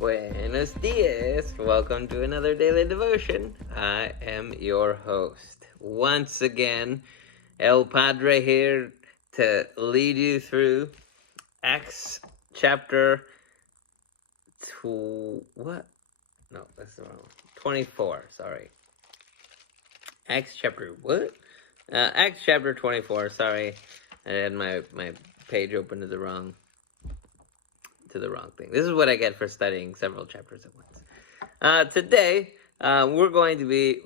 Buenos dias. Welcome to another daily devotion. I am your host. Once again, El Padre here to lead you through Acts chapter what? No, that's wrong. 24, sorry. Acts chapter what? Acts chapter 24, sorry. I had my page open to the wrong thing. This is what I get for studying several chapters at once. Today, we're going to be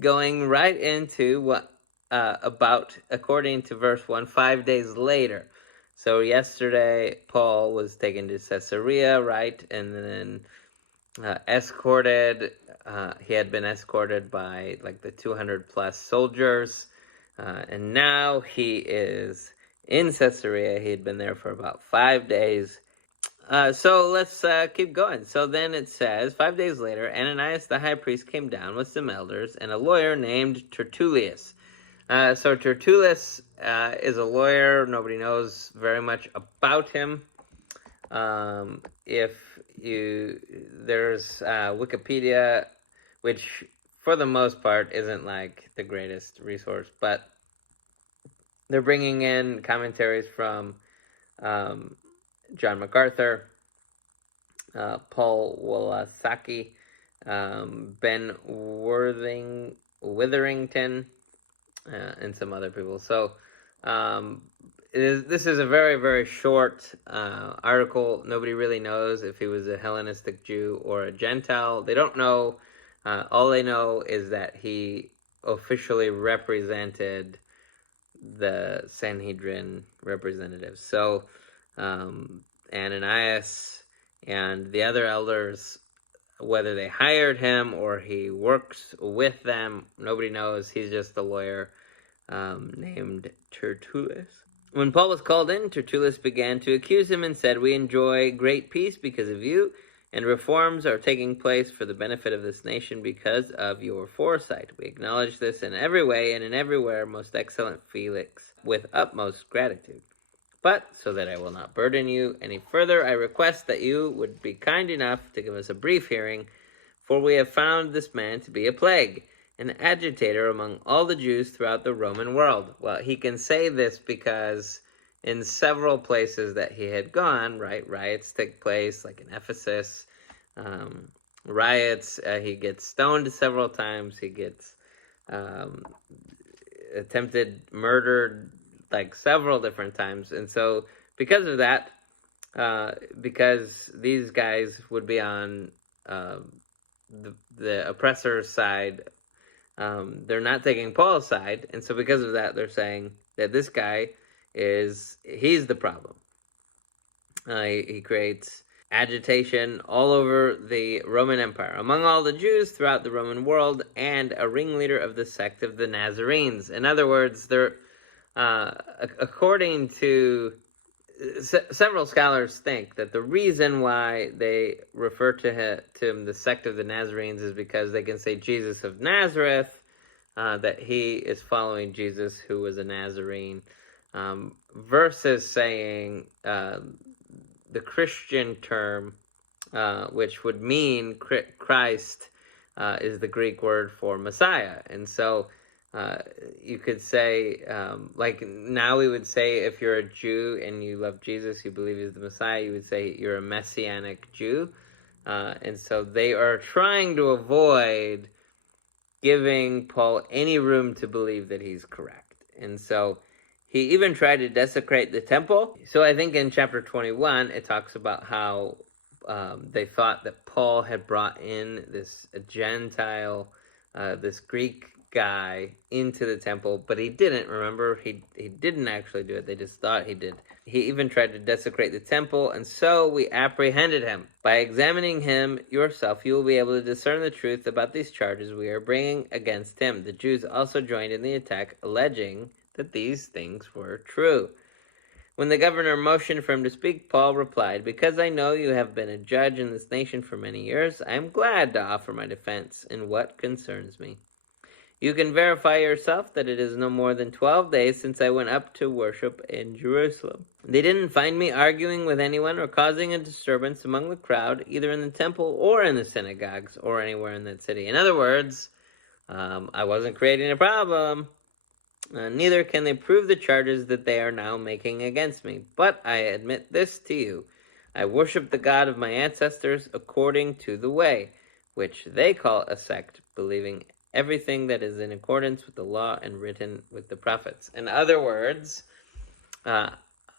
going right into what about, according to verse 1, 5 days later. So yesterday, Paul was taken to Caesarea, right? And then escorted. He had been escorted by like the 200 plus soldiers. And now he is in Caesarea. He had been there for about 5 days. So let's keep going. So then it says, 5 days later, Ananias the high priest came down with some elders and a lawyer named Tertullus. So Tertullus is a lawyer. Nobody knows very much about him. There's Wikipedia, which for the most part isn't like the greatest resource, but they're bringing in commentaries from John MacArthur, Paul Wlasaki, Ben Witherington, and some other people. So this is a very, very short article. Nobody really knows if he was a Hellenistic Jew or a Gentile. They don't know. All they know is that he officially represented the Sanhedrin representatives. So Ananias and the other elders, whether they hired him or he works with them, nobody knows. He's just a lawyer named Tertullus. When Paul was called in, Tertullus began to accuse him and said, "We enjoy great peace because of you, and reforms are taking place for the benefit of this nation because of your foresight. We acknowledge this in every way and in everywhere, most excellent Felix, with utmost gratitude. But, so that I will not burden you any further, I request that you would be kind enough to give us a brief hearing, for we have found this man to be a plague, an agitator among all the Jews throughout the Roman world." Well, he can say this because in several places that he had gone, right, riots take place, like in Ephesus, riots, he gets stoned several times, he gets attempted murdered like several different times. And so because of that, because these guys would be on the oppressor's side, they're not taking Paul's side, and so because of that, they're saying that this guy he's the problem. He creates agitation all over the Roman Empire, among all the Jews throughout the Roman world, and a ringleader of the sect of the Nazarenes. In other words, they're according to several scholars think that the reason why they refer to him the sect of the Nazarenes is because they can say Jesus of Nazareth, that he is following Jesus who was a Nazarene, versus saying the Christian term, which would mean Christ, is the Greek word for Messiah. And so you could say, like now we would say, if you're a Jew and you love Jesus, you believe he's the Messiah, you would say you're a Messianic Jew. And so they are trying to avoid giving Paul any room to believe that he's correct. And so he even tried to desecrate the temple. So I think in chapter 21, it talks about how they thought that Paul had brought in this Gentile, this Greek guy into the temple, but he didn't. Remember, he didn't actually do it. They just thought he did. He even tried to desecrate the temple, and so we apprehended him. By examining him yourself, you will be able to discern the truth about these charges we are bringing against him. The Jews also joined in the attack, alleging that these things were true. When the governor motioned for him to speak, Paul replied, "Because I know you have been a judge in this nation for many years, I am glad to offer my defense in what concerns me. You can verify yourself that it is no more than 12 days since I went up to worship in Jerusalem. They didn't find me arguing with anyone or causing a disturbance among the crowd, either in the temple or in the synagogues or anywhere in that city. In other words, I wasn't creating a problem. Neither can they prove the charges that they are now making against me. But I admit this to you. I worship the God of my ancestors according to the way, which they call a sect, believing everything that is in accordance with the law and written with the prophets. In other words,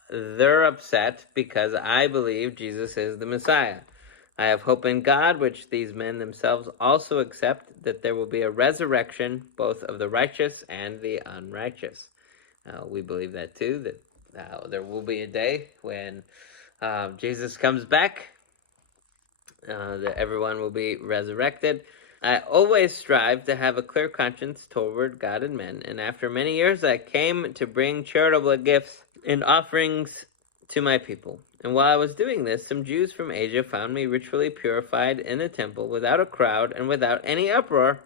they're upset because I believe Jesus is the Messiah. I have hope in God, which these men themselves also accept, that there will be a resurrection both of the righteous and the unrighteous. We believe that too, that there will be a day when Jesus comes back, that everyone will be resurrected. I always strive to have a clear conscience toward God and men, and after many years I came to bring charitable gifts and offerings to my people. And while I was doing this, some Jews from Asia found me ritually purified in the temple without a crowd and without any uproar.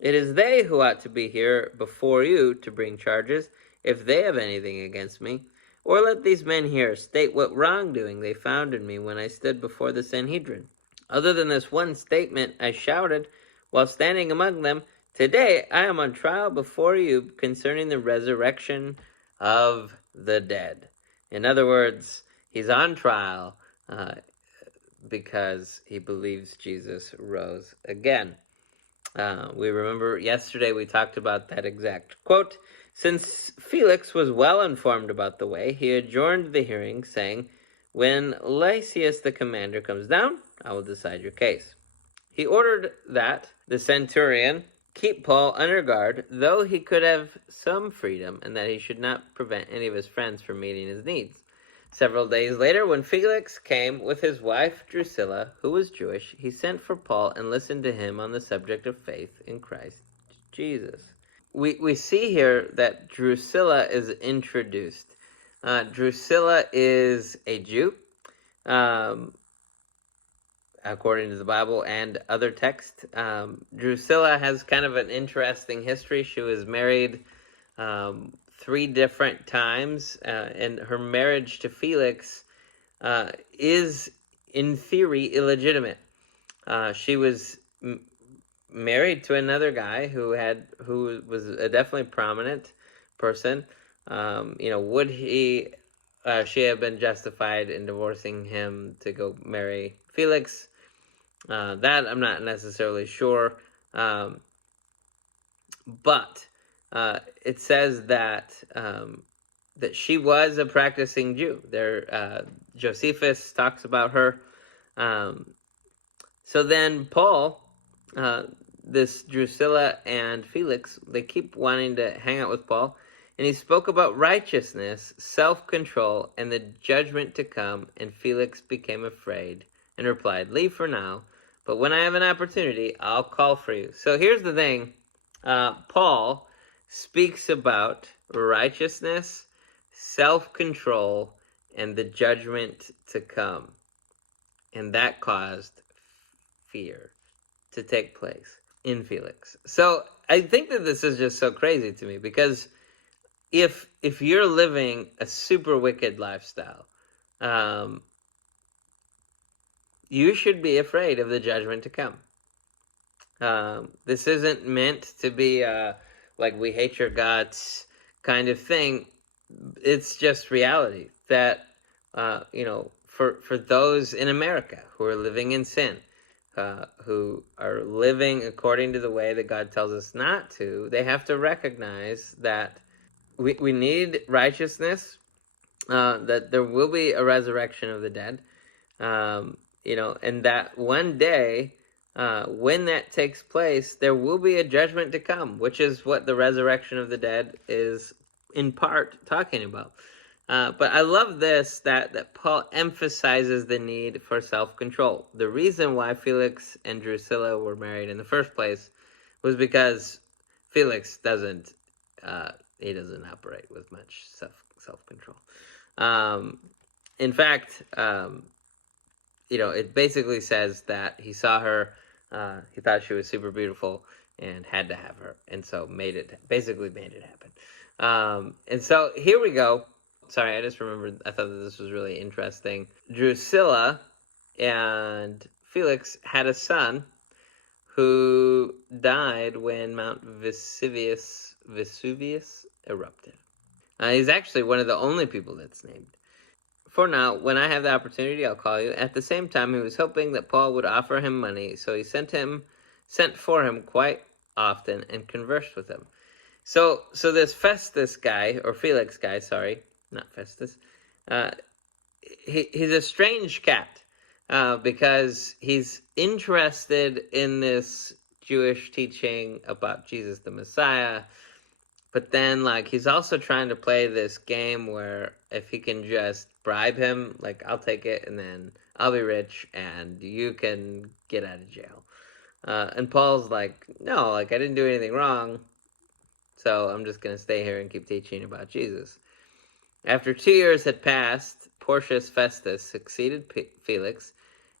It is they who ought to be here before you to bring charges, if they have anything against me. Or let these men here state what wrongdoing they found in me when I stood before the Sanhedrin. Other than this one statement, I shouted while standing among them, "Today I am on trial before you concerning the resurrection of the dead." In other words, he's on trial because he believes Jesus rose again. We remember yesterday we talked about that exact quote. Since Felix was well informed about the way, he adjourned the hearing, saying, "When Lysias the commander comes down, I will decide your case." He ordered that the centurion keep Paul under guard, though he could have some freedom, and that he should not prevent any of his friends from meeting his needs. Several days later, when Felix came with his wife Drusilla, who was Jewish, he sent for Paul and listened to him on the subject of faith in Christ Jesus. We see here that Drusilla is introduced. Drusilla is a Jew, according to the Bible and other texts. Drusilla has kind of an interesting history. She was married 3 different times, and her marriage to Felix is, in theory, illegitimate. She was married to another guy who was a definitely prominent person. Would she have been justified in divorcing him to go marry Felix? That I'm not necessarily sure. But it says that she was a practicing Jew. Josephus talks about her. So then Paul, this Drusilla and Felix, they keep wanting to hang out with Paul. And he spoke about righteousness, self-control, and the judgment to come. And Felix became afraid and replied, "Leave for now, but when I have an opportunity, I'll call for you." So here's the thing. Paul speaks about righteousness, self-control, and the judgment to come. And that caused fear to take place in Felix. So I think that this is just so crazy to me, because if you're living a super wicked lifestyle, you should be afraid of the judgment to come. This isn't meant to be like we hate your guts kind of thing. It's just reality that, for those in America who are living in sin, who are living according to the way that God tells us not to, they have to recognize that we need righteousness, that there will be a resurrection of the dead, and that one day, when that takes place, there will be a judgment to come, which is what the resurrection of the dead is in part talking about. But I love this, that Paul emphasizes the need for self-control. The reason why Felix and Drusilla were married in the first place was because Felix doesn't operate with much self-control. In fact, it basically says that he saw her, he thought she was super beautiful, and had to have her, and so basically made it happen. And so here we go. Sorry, I just remembered, I thought that this was really interesting. Drusilla and Felix had a son who died when Mount Vesuvius erupted. He's actually one of the only people that's named. For now, when I have the opportunity, I'll call you. At the same time, he was hoping that Paul would offer him money, so he sent for him quite often and conversed with him. So this Festus guy, or Felix guy, sorry, not Festus, he's a strange cat, because he's interested in this Jewish teaching about Jesus the Messiah, but then, like, he's also trying to play this game where if he can just bribe him, like, I'll take it, and then I'll be rich, and you can get out of jail. And Paul's like, no, like, I didn't do anything wrong, so I'm just going to stay here and keep teaching about Jesus. After 2 years had passed, Porcius Festus succeeded Felix,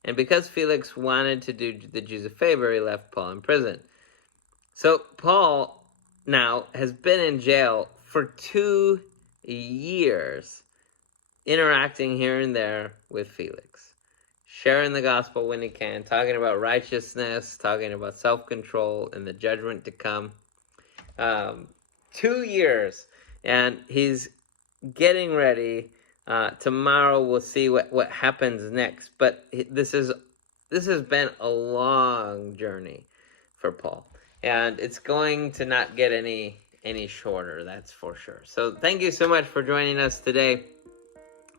and because Felix wanted to do the Jews a favor, he left Paul in prison. So Paul now has been in jail for 2 years, interacting here and there with Felix, sharing the gospel when he can, talking about righteousness, talking about self-control and the judgment to come. 2 years, and he's getting ready. Tomorrow we'll see what happens next, but this has been a long journey for Paul. And it's going to not get any shorter, that's for sure. So thank you so much for joining us today.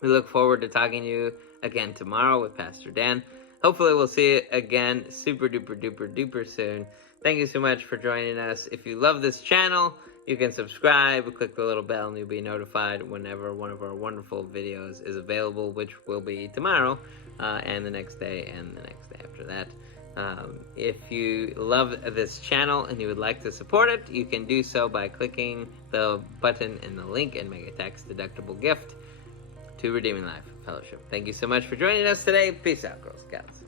We look forward to talking to you again tomorrow with Pastor Dan. Hopefully we'll see you again super duper duper duper soon. Thank you so much for joining us. If you love this channel, you can subscribe, click the little bell, and you'll be notified whenever one of our wonderful videos is available, which will be tomorrow, and the next day, and the next day after that. If you love this channel and you would like to support it, you can do so by clicking the button in the link and make a tax-deductible gift to Redeeming Life Fellowship. Thank you so much for joining us today. Peace out, Girl Scouts.